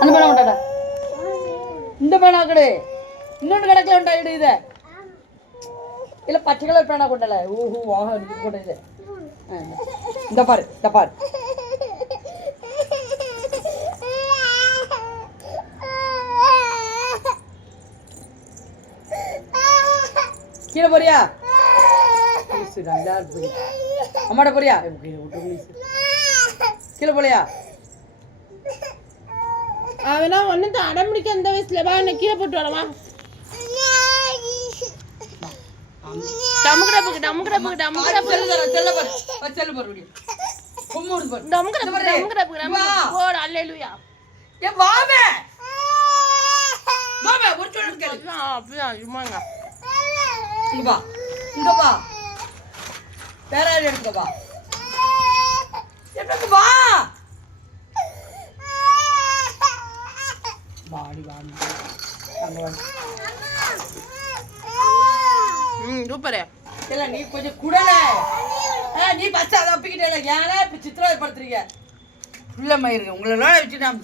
அந்த பேனா கொண்டாடா. இந்த பேனா கொடு. இன்னொன்று கணக்கில் உண்டாயிடு இதை. இல்லை பச்சை கலர் பேனா கொண்டல. ஊஹூ வாங்க இது கொண்ட இது. இந்த பாரு இந்த பாரு. கீழே போறியா? நல்லா இருக்கு. அம்மாட்ட போறியா? கீழே போலையா? அவெல்லாம் ஒன்றும் அடம் பிடிக்க அந்த வயசுல வா என்ன கீழே போட்டு வரவா. டமுக்கு போடு அல்லேலூயா. அப்படிதான் சும்மாங்க. இங்க வா வேற யாரும் எடுக்க வா. எப்படி வா வாடி வாடி அங்க வாடி. சூப்பரே. இல்ல நீ கொஞ்சம் குடல. நீ பச்சை அதை அப்பிக்கிட்டே இல்லை. ஏன்னா இப்ப சித்திரவதை படுத்துறீங்க. உள்ள மயிருக்கு உங்களோட வச்சு நான்